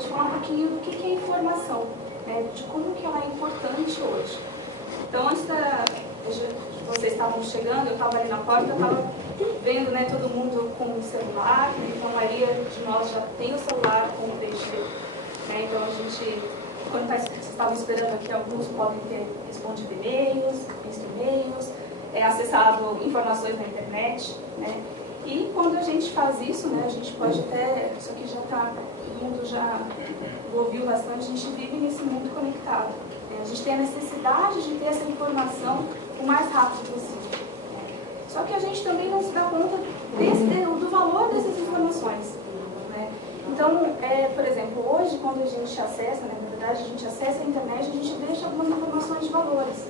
de falar um pouquinho do que é informação, né, de como que ela é importante hoje. Então, antes vocês estavam chegando, eu estava ali na porta, eu estava vendo, né, todo mundo com o celular, né, então a maioria de nós já tem o celular com o 3G, né, então a gente, quando vocês estavam esperando aqui, alguns podem ter respondido e-mails, visto e-mails, acessado informações na internet, né, e quando a gente faz isso, né, a gente pode até, isso aqui já está, todo mundo já ouviu bastante, a gente vive nesse mundo conectado. Né, a gente tem a necessidade de ter essa informação o mais rápido possível. Né. Só que a gente também não se dá conta do valor dessas informações. Né. Então, por exemplo, hoje quando a gente acessa, né, na verdade a gente acessa a internet, a gente deixa algumas informações de valores.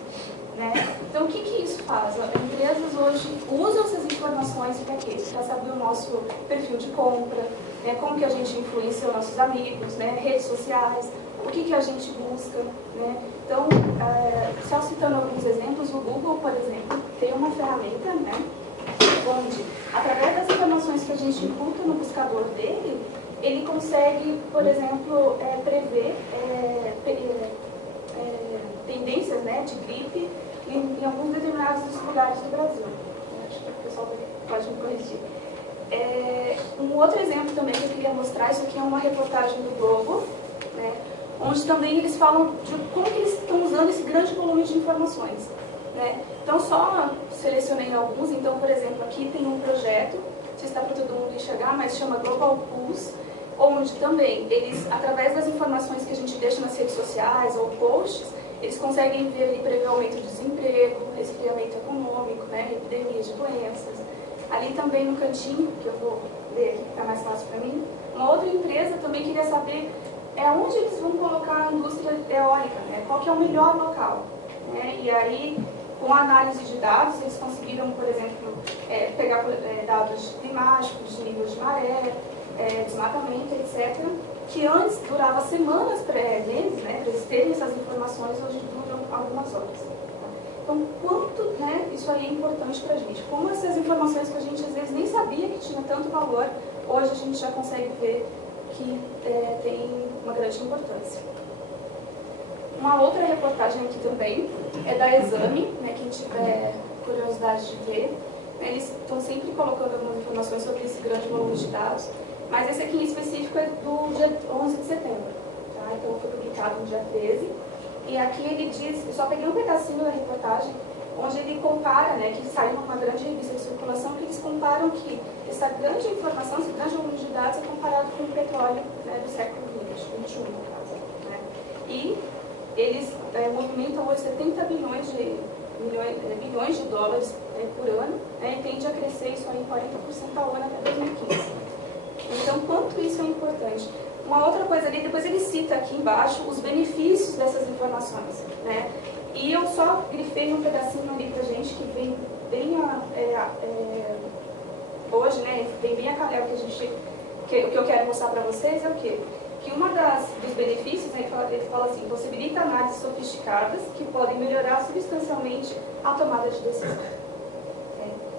Né? Então, o que isso faz? As empresas hoje usam essas informações para quê? Para saber o nosso perfil de compra, né? Como que a gente influencia os nossos amigos, né? Redes sociais, o que a gente busca. Né? Então, só citando alguns exemplos, o Google, por exemplo, tem uma ferramenta, né? Onde, através das informações que a gente imputa no buscador dele, ele consegue, por exemplo, prever tendências, né, de gripe em alguns determinados lugares do Brasil. Acho que o pessoal pode me corrigir. Um outro exemplo também que eu queria mostrar, isso aqui é uma reportagem do Globo, né, onde também eles falam de como que eles estão usando esse grande volume de informações. Né. Então, só selecionei alguns. Então, por exemplo, aqui tem um projeto, não sei se está para todo mundo enxergar, mas chama Global Pulse, onde também eles, através das informações que a gente deixa nas redes sociais ou posts, eles conseguem ver ali prever aumento de desemprego, resfriamento econômico, né, epidemias de doenças. Ali também no cantinho, que eu vou ler aqui, que fica mais fácil para mim, uma outra empresa também queria saber onde eles vão colocar a indústria eólica, né, qual que é o melhor local. Né, e aí, com a análise de dados, eles conseguiram, por exemplo, pegar dados climáticos, de nível de maré, desmatamento, etc., que antes durava semanas, meses, né, para eles terem essas informações, hoje duram algumas horas. Então, quanto, né, isso aí é importante para a gente. Como essas informações que a gente às vezes nem sabia que tinha tanto valor, hoje a gente já consegue ver que tem uma grande importância. Uma outra reportagem aqui também é da Exame, né, quem tiver curiosidade de ver. Eles estão sempre colocando algumas informações sobre esse grande volume de dados. Mas esse aqui em específico é do dia 11 de setembro, tá? Então foi publicado no dia 13. E aqui ele diz, eu só peguei um pedacinho da reportagem, onde ele compara, né, que saiu uma grande revista de circulação, que eles comparam que essa grande informação, esse grande volume de dados é comparado com o petróleo, né, do século XX, XXI, no caso. Né? E eles movimentam hoje 70 bilhões de dólares por ano, né, e tende a crescer isso aí em 40% ao ano até 2015. Então, quanto isso é importante. Uma outra coisa ali, depois ele cita aqui embaixo os benefícios dessas informações. Né? E eu só grifei um pedacinho ali pra gente que vem bem hoje, né, vem bem o que eu quero mostrar para vocês é o quê? Que uma dos benefícios, né, ele fala assim, possibilita análises sofisticadas que podem melhorar substancialmente a tomada de decisão.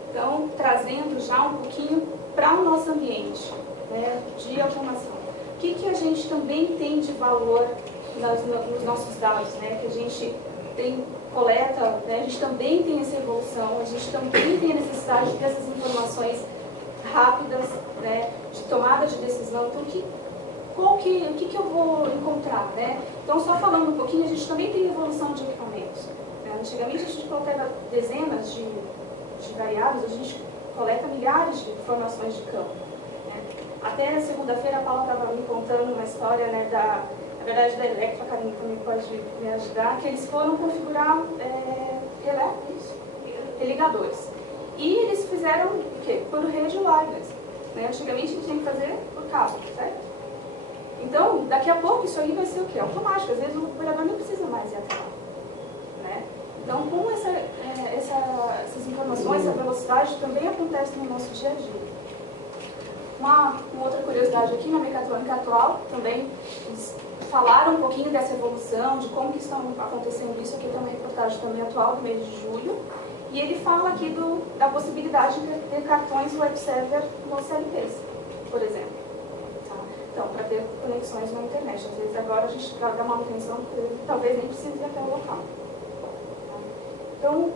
Então, trazendo já um pouquinho para o nosso ambiente, né, de automação. O que a gente também tem de valor nos nossos dados, né, que a gente tem coleta, né, a gente também tem essa evolução, a gente também tem a necessidade de ter essas informações rápidas, né, de tomada de decisão. Então, o que eu vou encontrar? Né? Então, só falando um pouquinho, a gente também tem evolução de equipamentos. Né? Antigamente, a gente coletava dezenas de variáveis, a gente coleta milhares de informações de campo. Né? Até segunda-feira, a Paula estava me contando uma história, né, na verdade, da Electra, a Karine também pode me ajudar, que eles foram configurar ligadores. E eles fizeram o quê? Por rede wireless. Né? Antigamente, a gente tinha que fazer por cabo, certo? Então, daqui a pouco, isso aí vai ser o quê? Automático. Às vezes, o operador nem precisa mais ir até lá. Né? Então, com essas informações, essa velocidade também acontece no nosso dia a dia. Uma outra curiosidade aqui, na mecatrônica atual, também eles falaram um pouquinho dessa evolução, de como que estão acontecendo isso. Aqui tem uma reportagem também atual, do mês de julho. E ele fala aqui da possibilidade de ter cartões web server no CLPs, por exemplo. então, para ter conexões na internet. Às vezes agora a gente, para dar manutenção, talvez nem precise ir até o local. Então,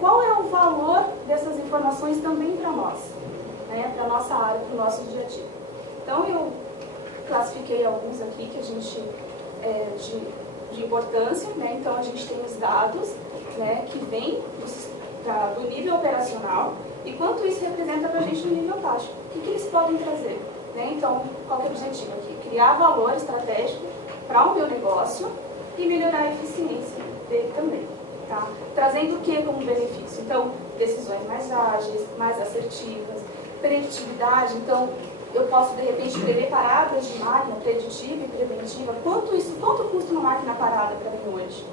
qual é o valor dessas informações também para nós, né, para a nossa área, para o nosso dia a dia? Então, eu classifiquei alguns aqui que a gente, de importância, né? Então a gente tem os dados, né, que vêm do nível operacional e quanto isso representa para a gente no nível tático. O que eles podem trazer? Né? Então, qual que é o objetivo aqui? Criar valor estratégico para o meu negócio e melhorar a eficiência dele também. Tá? Trazendo o que como benefício? Então, decisões mais ágeis, mais assertivas, preditividade. Então, eu posso, de repente, prever paradas de máquina, preditiva e preventiva. Quanto custa uma máquina parada para mim hoje,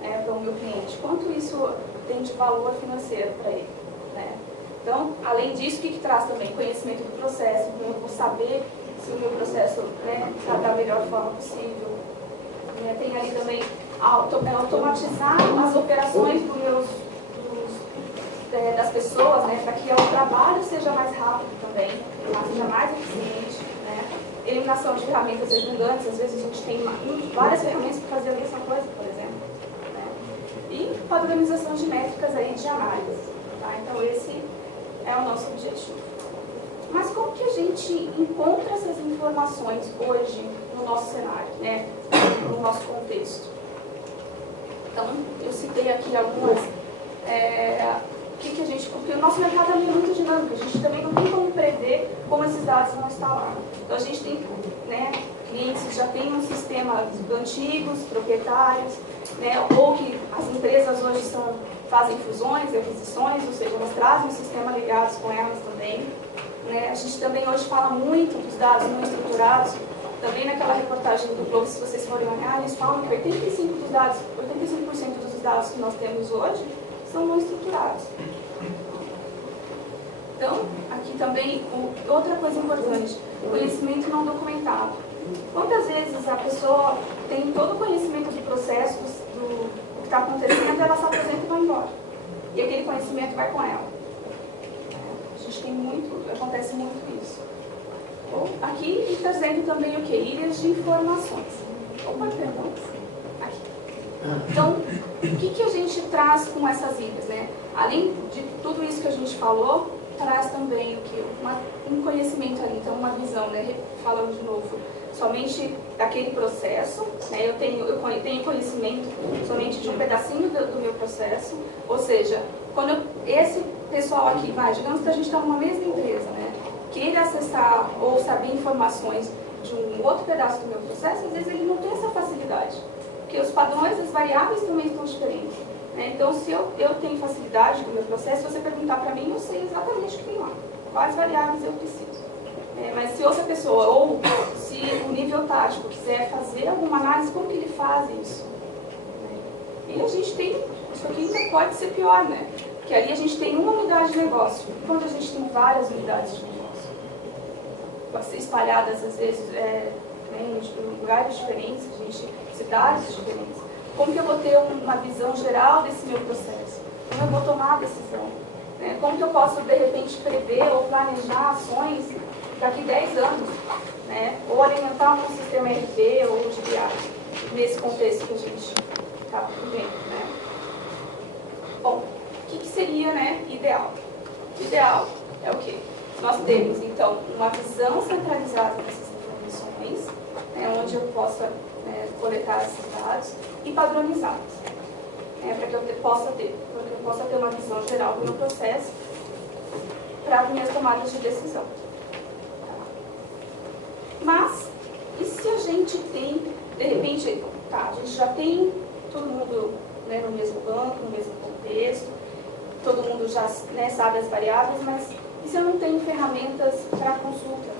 para o meu cliente? Quanto isso tem de valor financeiro para ele? Né? Então, além disso, o que traz também? Conhecimento do processo. Então, eu vou saber se o meu processo está da melhor forma possível. Tem ali também automatizar as operações das pessoas, né, para que o trabalho seja mais rápido também, seja mais eficiente. Né? Eliminação de ferramentas redundantes, às vezes a gente tem várias ferramentas para fazer a mesma coisa, por exemplo. Né? E padronização de métricas aí de análise. Tá? Então esse é o nosso objetivo. Mas como que a gente encontra essas informações hoje no nosso cenário, né? No nosso contexto? Então, eu citei aqui algumas... porque o nosso mercado é muito dinâmico, a gente também não tem como prever como esses dados vão estar lá. Então a gente tem, né, clientes que já têm um sistema antigos, proprietários, né, ou que as empresas hoje fazem fusões, aquisições, ou seja, elas trazem um sistema ligados com elas também. Né. A gente também hoje fala muito dos dados não estruturados. Também naquela reportagem do Globo, se vocês forem olhar, eles falam que 85% dos dados que nós temos hoje são não estruturados. Então, aqui também, outra coisa importante, conhecimento não documentado. Quantas vezes a pessoa tem todo o conhecimento do processo, do que está acontecendo, ela se apresenta e vai embora. E aquele conhecimento vai com ela. A gente tem acontece muito isso. Aqui, trazendo também o quê? Ilhas de informações. Opa, perdão. Aqui. Então, o que a gente traz com essas ilhas, né? Além de tudo isso que a gente falou, traz também o quê? Um conhecimento ali, então uma visão, né? Falando de novo, somente daquele processo, né? Eu tenho conhecimento somente de um pedacinho do meu processo, ou seja, quando esse pessoal aqui digamos que a gente está numa mesma empresa, né? Queira acessar ou saber informações de um outro pedaço do meu processo, às vezes ele não tem essa facilidade, porque os padrões, as variáveis também estão diferentes. Né? Então, se eu tenho facilidade com o meu processo, se você perguntar para mim, eu sei exatamente o que tem lá, quais variáveis eu preciso. Mas se outra pessoa, ou se o nível tático quiser fazer alguma análise, como que ele faz isso? E a gente tem, isso aqui ainda pode ser pior, né? Porque ali a gente tem uma unidade de negócio, enquanto a gente tem várias unidades de negócio. Pode ser espalhadas, às vezes, em lugares diferentes, cidades diferentes. Como que eu vou ter uma visão geral desse meu processo? Como eu vou tomar a decisão? Né? Como que eu posso, de repente, prever ou planejar ações daqui 10 anos? Né? Ou alimentar um sistema ERP ou de BI, nesse contexto que a gente está vivendo. Né? Bom, o que seria, né, ideal? O ideal é o quê? Nós temos, então, uma visão centralizada dessas informações, né, onde eu possa coletar esses dados e padronizados, para que eu possa ter uma visão geral do meu processo para as minhas tomadas de decisão. Mas, e se a gente tem, de repente, a gente já tem todo mundo, né, no mesmo banco, no mesmo contexto, todo mundo já, né, sabe as variáveis, mas e se eu não tenho ferramentas para consulta,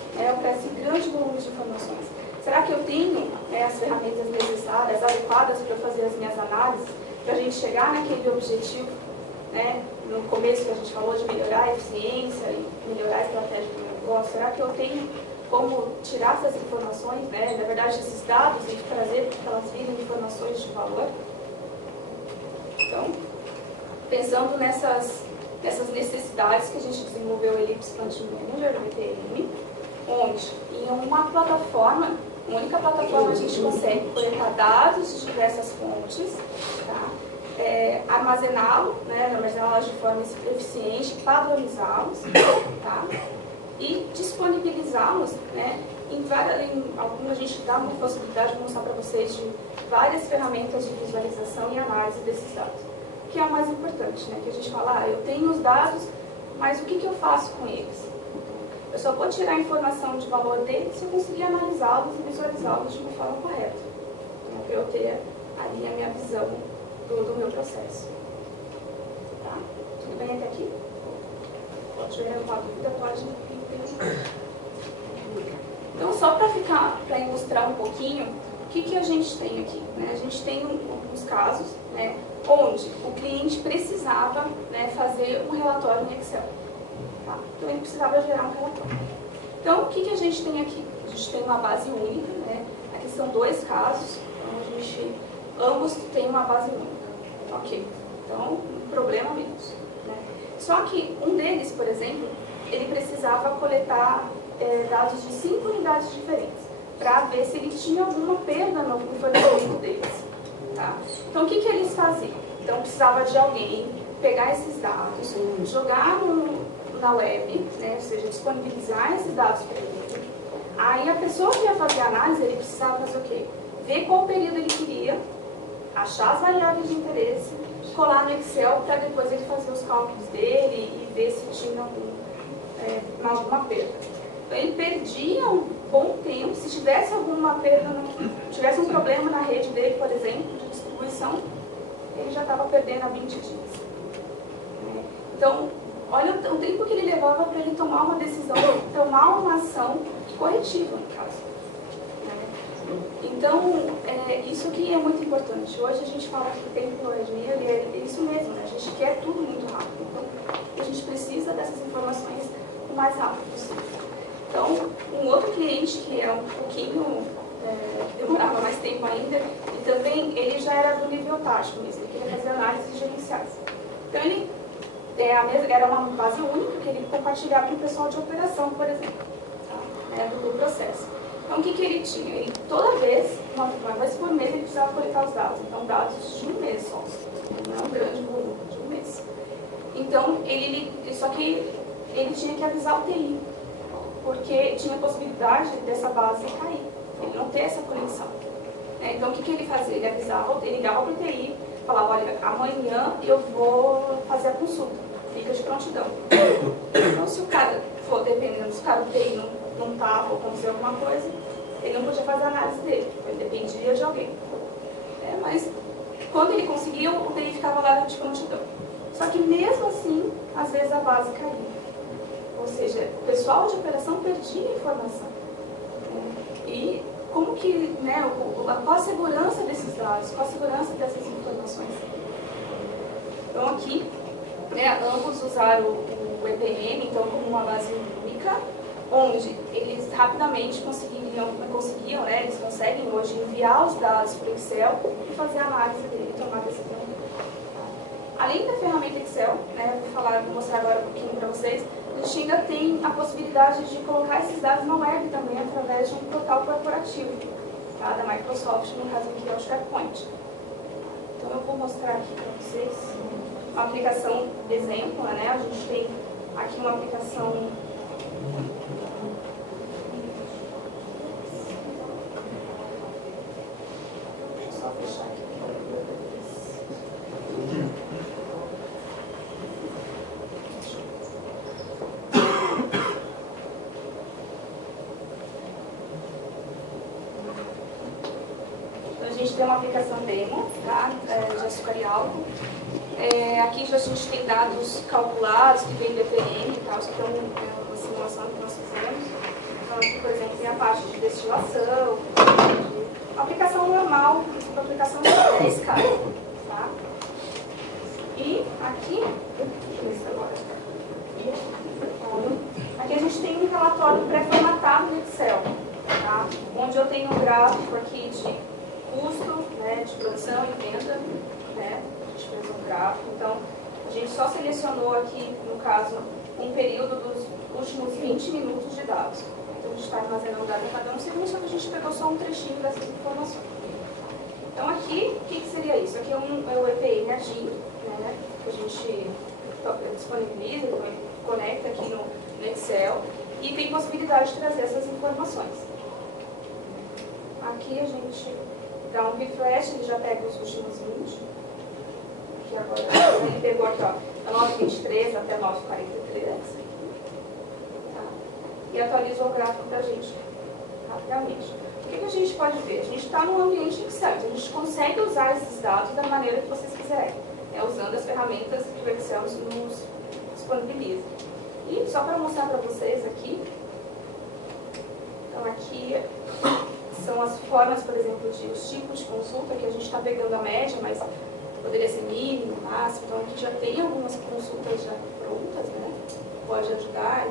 para esse grande volume de informações? Será que eu tenho, né, as ferramentas necessárias, adequadas para fazer as minhas análises, para a gente chegar naquele objetivo, né, no começo que a gente falou de melhorar a eficiência e melhorar a estratégia do meu negócio? Será que eu tenho como tirar essas informações, né, na verdade esses dados, e trazer para que elas virem informações de valor? Então, pensando nessas necessidades que a gente desenvolveu o Ellipse Planning Manager, o ETM, onde em uma plataforma, uma única plataforma, a gente consegue coletar dados de diversas fontes, tá? Armazená-los de forma eficiente, padronizá-los, tá? E disponibilizá-los, né, a gente dá uma possibilidade de mostrar para vocês de várias ferramentas de visualização e análise desses dados, que é o mais importante, né, que a gente fala, eu tenho os dados, mas o que eu faço com eles? Eu só vou tirar a informação de valor deles se eu conseguir analisá-los e visualizá-los de uma forma correta, né, para eu ter ali a minha visão do meu processo. Tá? Tudo bem até aqui? Se tiver alguma dúvida, pode me. Então, só para ilustrar um pouquinho, o que a gente tem aqui? Né? A gente tem alguns casos, né, onde o cliente precisava, né, fazer um relatório em Excel. Tá? Então, ele precisava gerar um relatório. Então, o que a gente tem aqui? A gente tem uma base única, né? Aqui são dois casos, então ambos têm uma base única. Ok, então, problema menos. Né? Só que um deles, por exemplo, ele precisava coletar dados de 5 unidades diferentes, para ver se ele tinha alguma perda no fornecimento deles. Tá? Então, o que eles faziam? Então, precisava de alguém pegar esses dados, jogar na web, né? Ou seja, disponibilizar esses dados para ele. Aí, a pessoa que ia fazer a análise, ele precisava fazer o quê? Ver qual período ele queria, achar as variáveis de interesse, colar no Excel para depois ele fazer os cálculos dele e ver se tinha alguma perda. Então, ele perdia um bom tempo. Se tivesse alguma perda, tivesse um problema na rede dele, por exemplo, de distribuição, ele já estava perdendo há 20 dias. Então, olha o tempo que ele levava para ele tomar uma decisão, tomar uma ação corretiva, no caso. Então, isso aqui é muito importante. Hoje a gente fala que o tempo não é dinheiro, e é isso mesmo, né? A gente quer tudo muito rápido. Então, a gente precisa dessas informações o mais rápido possível. Então, um outro cliente que é um pouquinho, demorava mais tempo ainda, e também ele já era do nível tático mesmo, ele queria fazer análises gerenciais. Então, ele era uma base única que ele compartilhava com o pessoal de operação, por exemplo, tá? Do processo. Então, o que ele tinha? Ele, toda vez, uma vez por mês, ele precisava coletar os dados. Então, dados de um mês só, não é um grande volume, de um mês. Então, só que ele tinha que avisar o TI, porque tinha a possibilidade dessa base cair, ele não ter essa conexão. Então, o que ele fazia? Ele avisava, ele ligava para o TI, falava, olha, amanhã eu vou fazer a consulta, fica de prontidão. Então, se o cara for, dependendo, se o cara do TI não estava ou aconteceu alguma coisa, ele não podia fazer a análise dele, ele dependia de alguém. Mas, quando ele conseguia, o TI ficava lá de prontidão. Só que, mesmo assim, às vezes a base caía. Ou seja, o pessoal de operação perdia informação. E como que, né, qual a segurança desses dados, qual a segurança dessas informações? Então aqui, né, ambos usaram o EPM, então, como uma base única, onde eles rapidamente conseguiam, né, eles conseguem hoje enviar os dados para o Excel e fazer a análise dele e tomar decisão. Além da ferramenta Excel, né, vou mostrar agora um pouquinho para vocês, a gente ainda tem a possibilidade de colocar esses dados na web também através de um portal corporativo, tá, da Microsoft, no caso aqui é o SharePoint. Então eu vou mostrar aqui para vocês uma aplicação exemplo, né, a gente tem aqui uma aplicação deixa eu só fechar aqui. A gente tem uma aplicação demo, tá? De açúcar e álcool. Aqui a gente tem dados calculados, que vem do EPM e tal, isso aqui é uma simulação que nós fizemos. Então aqui, por exemplo, tem a parte de destilação, uma aplicação normal, uma aplicação de 10 caras, tá? E aqui, deixa eu ver se agora. Aqui a gente tem um relatório pré-formatado no Excel, tá? Onde eu tenho um gráfico aqui de custo, né, de produção e venda, né, a gente fez um gráfico. Então, a gente só selecionou aqui, no caso, um período dos últimos 20 minutos de dados. Então, gente está armazenando dados em cada um segundo, só que a gente pegou só um trechinho dessas informações. Então aqui, o que seria isso? Aqui é o EPI Energia, né, que a gente disponibiliza, conecta aqui no Excel, e tem possibilidade de trazer essas informações. Aqui a gente dá um refresh, ele já pega os últimos 20. Aqui agora, ele pegou aqui, ó, da 9h23 até 9h43. Tá? E atualizou o gráfico para a gente rapidamente. O que a gente pode ver? A gente está num ambiente Excel, então a gente consegue usar esses dados da maneira que vocês quiserem, né, usando as ferramentas que o Excel nos disponibiliza. E só para mostrar para vocês aqui, então aqui são as formas, por exemplo, de os tipos de consulta, que a gente está pegando a média, mas poderia ser mínimo, máximo, então aqui já tem algumas consultas já prontas, né? Pode ajudar,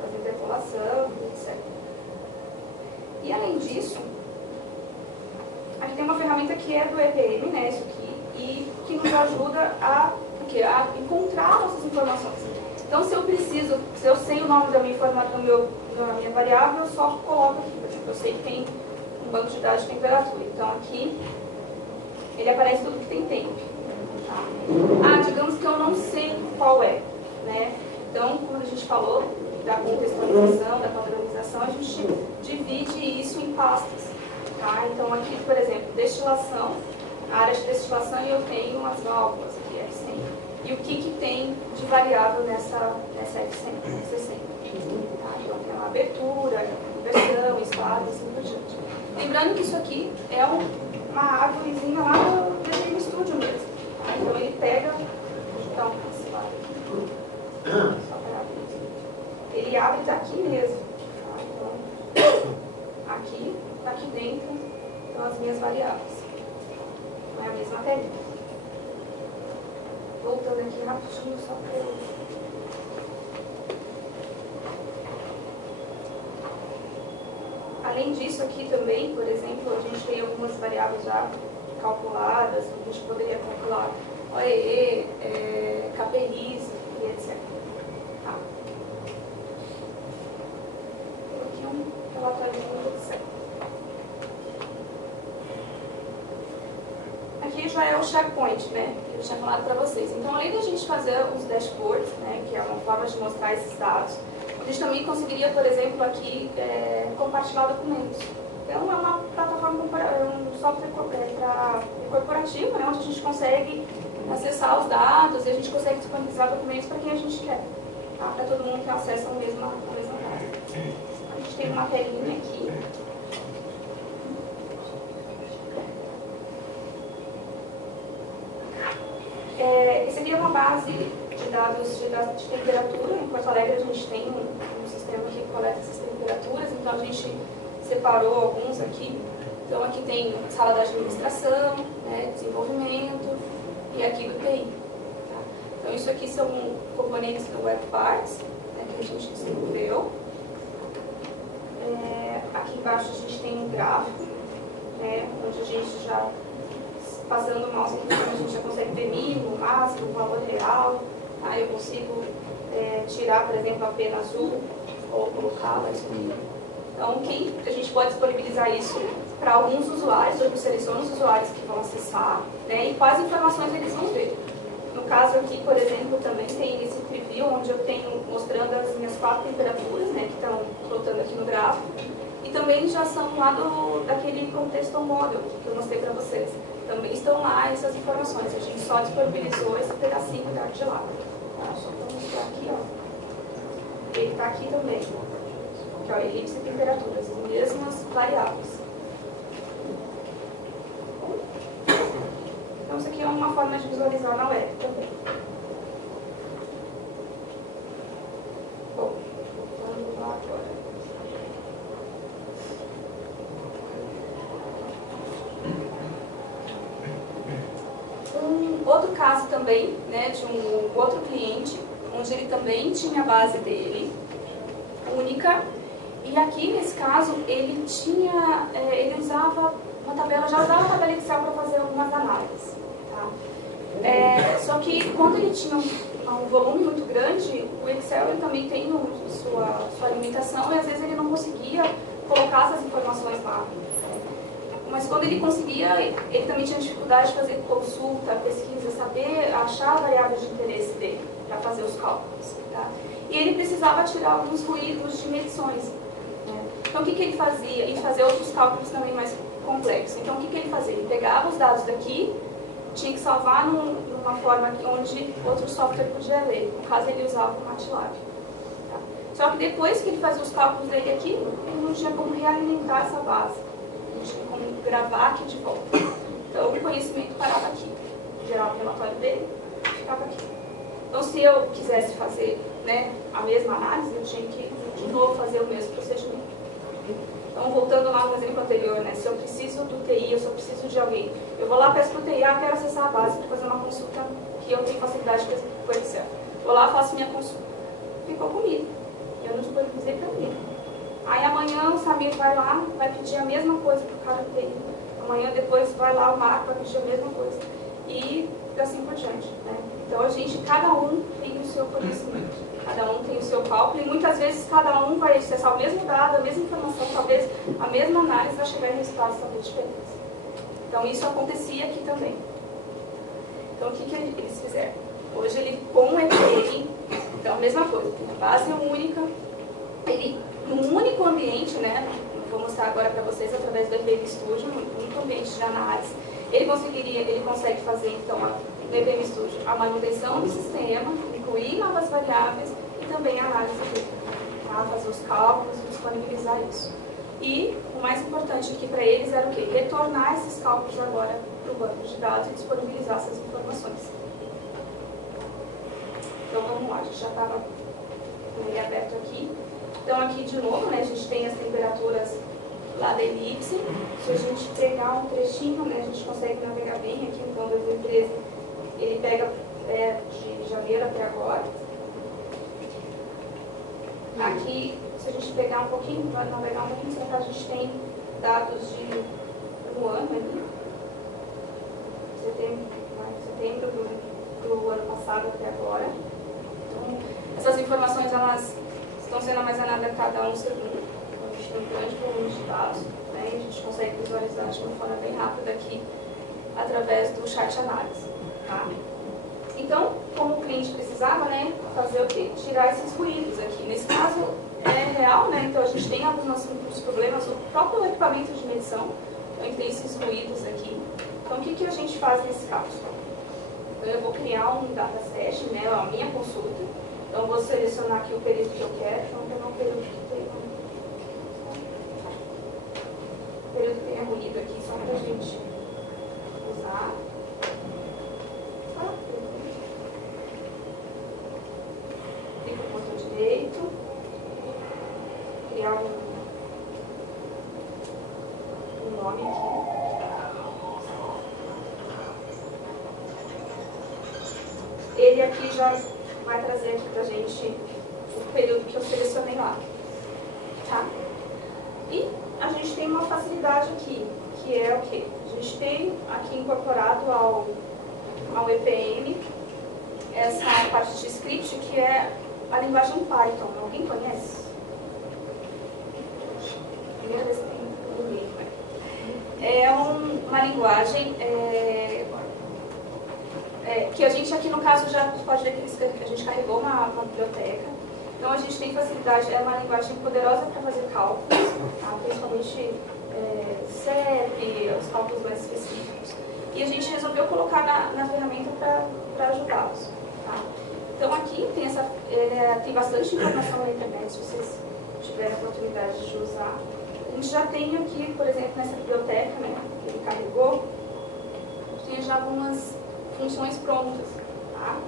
fazer interpolação, etc. E além disso, aqui tem uma ferramenta que é do EPM, né, isso aqui, e que nos ajuda a encontrar nossas informações. Então, se eu sei o nome da minha variável, eu só coloco aqui. Por exemplo, eu sei que tem um banco de dados de temperatura. Então, aqui, ele aparece tudo que tem tempo. Tá? Digamos que eu não sei qual é, né? Então, como a gente falou da contextualização, da padronização, a gente divide isso em pastas. Tá? Então, aqui, por exemplo, destilação, a área de destilação, eu tenho as válvulas, aqui, F100. E o que tem de variável nessa F100, Tá? Então, tem uma abertura, conversão, estado, assim por diante. Lembrando que isso aqui é uma árvorezinha lá do DTM Studio mesmo. Tá? Então, ele pega, vou dar um slide aqui, só para abrir. Ele abre daqui mesmo. Tá? Então, aqui dentro estão as minhas variáveis. Não é a mesma telinha. Voltando aqui rapidinho, só para eu... Além disso, aqui também, por exemplo, a gente tem algumas variáveis já calculadas, a gente poderia calcular OEE, KPIs e etc. Tá. Aqui um relatório do Excel. Aqui já é o SharePoint, né? Que eu tinha falado para vocês. Então, além da gente fazer os dashboards, né, que é uma forma de mostrar esses dados, a gente também conseguiria, por exemplo, aqui compartilhar documentos. Então, é uma plataforma, um software corporativo, né, onde a gente consegue acessar os dados e a gente consegue disponibilizar documentos para quem a gente quer, tá? Para todo mundo ter acesso ao mesmo dado. A gente tem uma telinha aqui. Essa aqui é uma base de dados de temperatura. Em Porto Alegre a gente tem um sistema que coleta essas temperaturas, então a gente separou alguns aqui. Então aqui tem sala da administração, né, desenvolvimento e aqui do TI. Tá? Então isso aqui são componentes do WebParts, né, que a gente desenvolveu. Aqui embaixo a gente tem um gráfico, né, onde a gente já, passando o mouse aqui, a gente já consegue ver mínimo, máximo, valor real. Aí eu consigo tirar, por exemplo, a pena azul ou colocá-la isso aqui. Então, a gente pode disponibilizar isso para alguns usuários, eu seleciono os usuários que vão acessar, né, e quais informações eles vão ver. No caso aqui, por exemplo, também tem esse preview, onde eu tenho mostrando as minhas 4 temperaturas, né, que estão flotando aqui no gráfico, e também já são lá daquele contexto model que eu mostrei para vocês. Também estão lá essas informações, a gente só disponibilizou esse pedacinho de lá. Tá? Só para mostrar aqui, ó. Ele está aqui também, que é o elipse e temperaturas, as mesmas variáveis. Então, isso aqui é uma forma de visualizar na web também. Bom, vamos lá agora. Outro caso também, né, de um outro cliente, onde ele também tinha a base dele, única, e aqui nesse caso ele usava uma tabela, já usava a tabela Excel para fazer algumas análises. Tá? Só que quando ele tinha um volume muito grande, o Excel ele também tem sua limitação e às vezes ele não conseguia colocar essas informações lá. Mas quando ele conseguia, ele também tinha dificuldade de fazer consulta, pesquisa, saber achar variáveis de interesse dele para fazer os cálculos. Tá? E ele precisava tirar alguns ruídos de medições. Né? Então o que ele fazia? E fazer outros cálculos também mais complexos. Então o que ele fazia? Ele pegava os dados daqui, tinha que salvar numa forma onde outro software podia ler. No caso, ele usava o MATLAB. Tá? Só que depois que ele fazia os cálculos dele aqui, ele não tinha como realimentar essa base. Não tinha como gravar aqui de volta. Então, o conhecimento parava aqui. Gerar o relatório dele, ficava aqui. Então, se eu quisesse fazer, né, a mesma análise, eu tinha que, de novo, fazer o mesmo procedimento. Então, voltando lá no exemplo anterior, né, se eu preciso do TI, se eu preciso de alguém, eu vou lá, peço para o TI, quero acessar a base para fazer uma consulta que eu tenho facilidade com o Excel. Vou lá, faço minha consulta. Ficou comigo. Eu não disponibilizei para mim. Aí amanhã o Samir vai lá, vai pedir a mesma coisa para o cara do TI. Amanhã depois vai lá o Marco, vai pedir a mesma coisa. E assim por diante. Né? Então, cada um tem o seu conhecimento. Cada um tem o seu cálculo e muitas vezes cada um vai acessar o mesmo dado, a mesma informação, talvez a mesma análise vai chegar em resultados talvez diferentes. Então isso acontecia aqui também. Então o que eles fizeram? Hoje ele com o EPI, então a mesma coisa, tem a base única, ele num único ambiente, né? Vou mostrar agora para vocês através do EPI Studio, num único ambiente de análise, ele consegue fazer então no EPI Studio a manutenção do sistema, incluir novas variáveis e também a análise dele, tá? Fazer os cálculos e disponibilizar isso. E o mais importante aqui para eles era o quê? Retornar esses cálculos agora para o banco de dados e disponibilizar essas informações. Então vamos lá, a gente já estava com ele aberto aqui. Então aqui de novo, né, a gente tem as temperaturas lá da elipse. Se a gente pegar um trechinho, né, a gente consegue navegar bem aqui. Então 2013 ele pega de janeiro até agora. Aqui, se a gente pegar um pouquinho, navegar um pouquinho para cá, a gente tem dados do ano ali. Setembro do ano passado até agora. Então, essas informações elas estão sendo armazenadas a cada um segundo. Então, a gente tem um grande volume de dados, né, e a gente consegue visualizar de uma forma bem rápida aqui através do chart análise. Tá? Então, como o cliente precisava, né, fazer o quê? Tirar esses ruídos aqui. Nesse caso, é real, né? Então a gente tem alguns problemas no próprio equipamento de medição. Então, a gente tem esses ruídos aqui. Então, o que a gente faz nesse caso? Então, eu vou criar um dataset, né, a minha consulta. Então, eu vou selecionar aqui o período que eu quero. Então, eu não período que tenha ruído aqui, só para a gente usar. Clica no botão direito, criar um nome aqui. Ele aqui já vai trazer aqui pra gente o período que eu selecionei lá. Tá? E a gente tem uma facilidade aqui, que é o quê? A gente tem aqui incorporado ao EPM essa parte de script que é a linguagem Python. Alguém conhece? Primeira vez que tem ninguém. É uma linguagem que a gente aqui no caso já pode ver que a gente carregou uma biblioteca. Então a gente tem facilidade, é uma linguagem poderosa para fazer cálculos, tá? Principalmente CEP, os cálculos mais específicos. E a gente resolveu colocar na ferramenta para ajudá-los. Tá? Então aqui tem bastante informação na internet, se vocês tiverem a oportunidade de usar. A gente já tem aqui, por exemplo, nessa biblioteca, né, que ele carregou, tem já algumas funções prontas. Tá?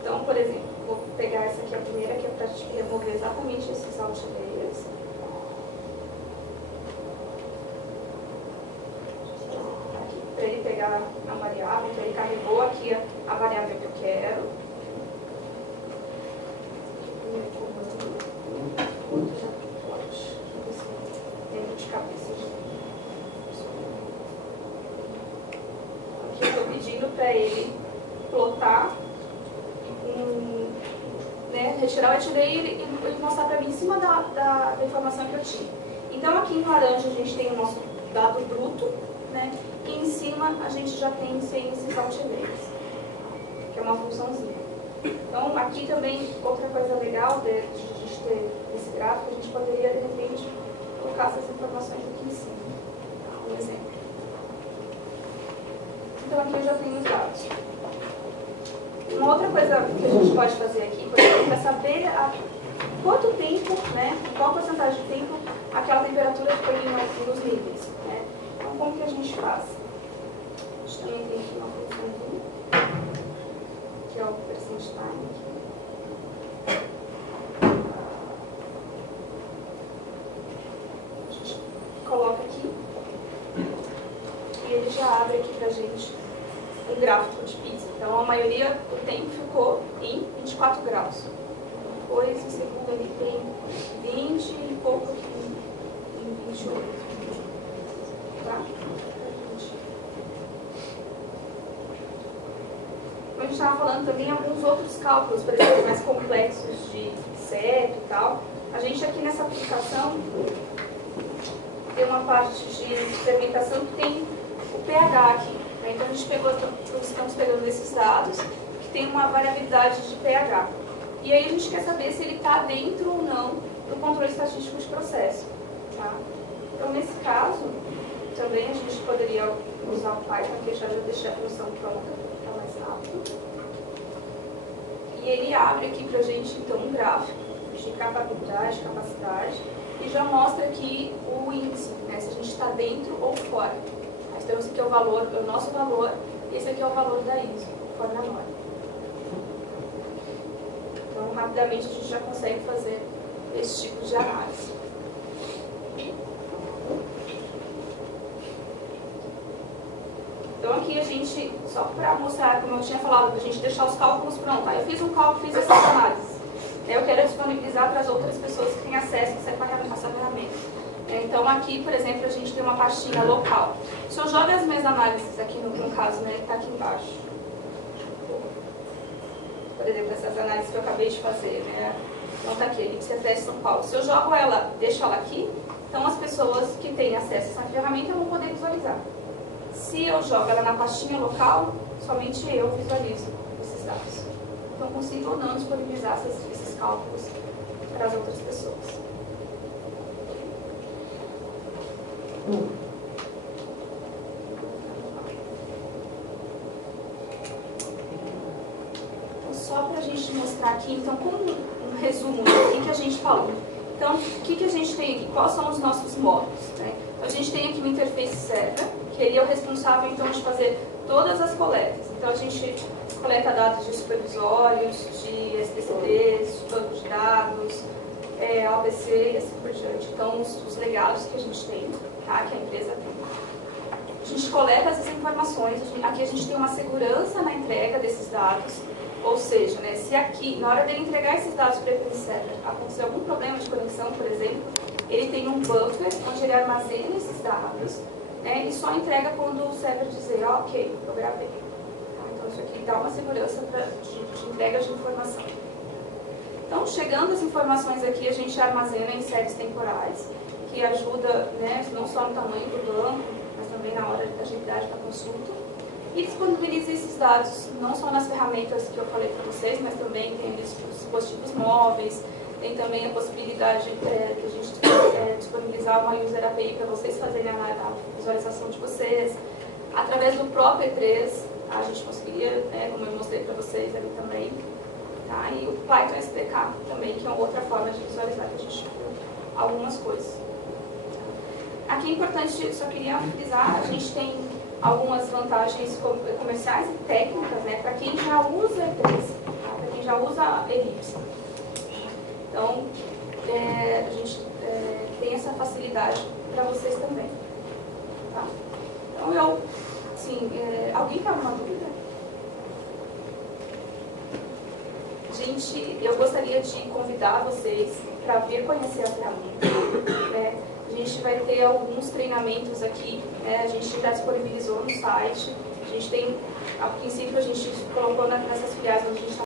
Então, por exemplo, vou pegar essa aqui, a primeira, que é para a gente remover exatamente esses outlayers. Para ele pegar a variável, então ele carregou aqui a variável que eu quero. Dentro de cabeça. Aqui eu estou pedindo para ele plotar, né, retirar o ETD e mostrar para mim em cima da informação que eu tinha. Então aqui em laranja a gente tem o nosso dado bruto, né, e em cima a gente já tem sem esses outlayers, que é uma funçãozinha. Então aqui também, outra coisa legal de a gente ter esse gráfico, a gente poderia de repente colocar essas informações aqui em cima, um exemplo. Então aqui eu já tenho os dados. Uma outra coisa que a gente pode fazer aqui, por exemplo, é saber quanto tempo, né, qual porcentagem de tempo aquela temperatura ficou nos níveis. Né? Então, como que a gente faz? A gente também tem aqui uma função que é o percent time. A gente coloca aqui e ele já abre aqui pra gente um gráfico de pizza. Então, a maioria do tempo ficou em 24 graus. Depois, o segundo ele tem 20 e pouco aqui em 28. Tá? Como a gente estava falando também, alguns outros cálculos, por exemplo, mais complexos de seto e tal. A gente aqui nessa aplicação tem uma parte de experimentação que tem o pH aqui. Então a gente estamos pegando esses dados que tem uma variabilidade de pH. E aí a gente quer saber se ele está dentro ou não do controle estatístico de processo. Tá? Então nesse caso, também a gente poderia usar o Python, que já deixei a função pronta, para ficar mais rápido. E ele abre aqui para a gente então um gráfico de capacidade, e já mostra aqui o índice, né, se a gente está dentro ou fora. Então esse aqui é o valor, é o nosso valor, e esse aqui é o valor da ISO, conforme a norma. Então rapidamente a gente já consegue fazer esse tipo de análise. Então aqui a gente, só para mostrar, como eu tinha falado, a gente deixar os cálculos prontos. Aí eu fiz um cálculo, fiz essas análises. Eu quero disponibilizar para as outras pessoas que têm acesso a essa ferramenta. Então aqui, por exemplo, a gente tem uma pastinha local. Se eu jogo as minhas análises aqui, no caso, né, que está aqui embaixo. Por exemplo, essas análises que eu acabei de fazer, né? Então está aqui, IPCFS São Paulo. Se eu jogo ela, deixo ela aqui, então as pessoas que têm acesso a essa ferramenta vão poder visualizar. Se eu jogo ela na pastinha local, somente eu visualizo esses dados. Então consigo ou não disponibilizar esses cálculos para as outras pessoas. Então, só para a gente mostrar aqui, então, como um resumo do que a gente falou. Então, o que a gente tem aqui? Quais são os nossos módulos? Né? Então, a gente tem aqui o Interface Server, que ele é o responsável, então, de fazer todas as coletas. Então, a gente coleta dados de supervisórios, de STCDs, de banco de dados, OPC e assim por diante. Então, os legados que a gente tem, tá? Que a empresa tem. A gente coleta essas informações, aqui a gente tem uma segurança na entrega desses dados, ou seja, né, se aqui, na hora dele entregar esses dados para o server, acontecer algum problema de conexão, por exemplo, ele tem um buffer onde ele armazena esses dados, né, e só entrega quando o server dizer, ok, eu gravei. Então isso aqui dá uma segurança de entrega de informação. Então, chegando as informações aqui, a gente armazena em séries temporais, que ajuda, né, não só no tamanho do banco, mas também na hora da agilidade da consulta. E disponibiliza esses dados não só nas ferramentas que eu falei para vocês, mas também tem os dispositivos móveis, tem também a possibilidade de a gente disponibilizar uma User API para vocês fazerem a visualização de vocês. Através do próprio E3, a gente conseguiria, né, como eu mostrei para vocês ali também. Tá? E o Python SDK também, que é uma outra forma de visualizar, que a gente viu algumas coisas. Aqui é importante, só queria frisar, a gente tem algumas vantagens comerciais e técnicas, né, para quem já usa E3, tá? Para quem já usa Ellipse. Então, a gente tem essa facilidade para vocês também. Tá? Então, alguém tem alguma dúvida? Gente, eu gostaria de convidar vocês para vir conhecer a ferramenta. Né? A gente vai ter alguns treinamentos aqui, né? A gente já disponibilizou no site. A gente tem, a princípio, a gente colocou nessas filiais onde a gente está